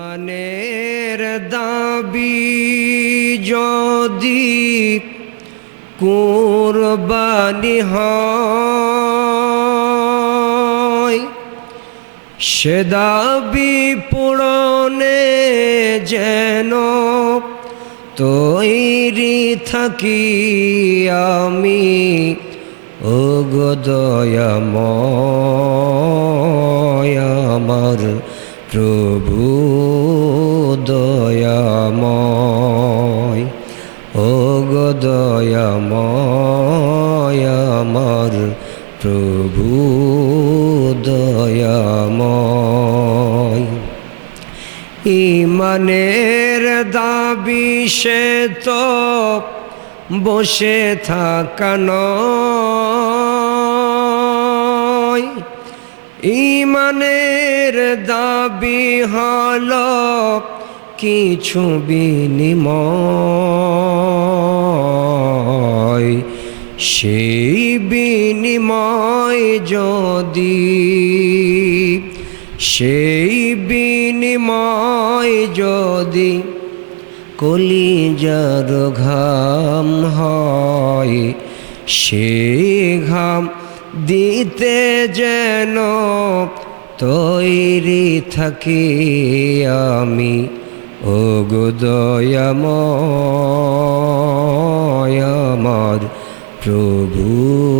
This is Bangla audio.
ইমানের দাবি যদি কোরবানি হয়, সে দাবি পূরণে যেন তৈরি থাকি আমি ও গদয়াময় আমার প্রভু দয়াময় ও আমার প্রভু দয়াময় ইমানের দাবি সে তো বসে থাকা ইমানের দাবি হল কিছু বিনিময়। সেই বিনিময় যদি, সেই বিনিময় যদি কলিজার ঘাম হয় সে ঘাম দিতে যেন তৈরি থাকি আমি ও গোদয়াময় আমার প্রভু।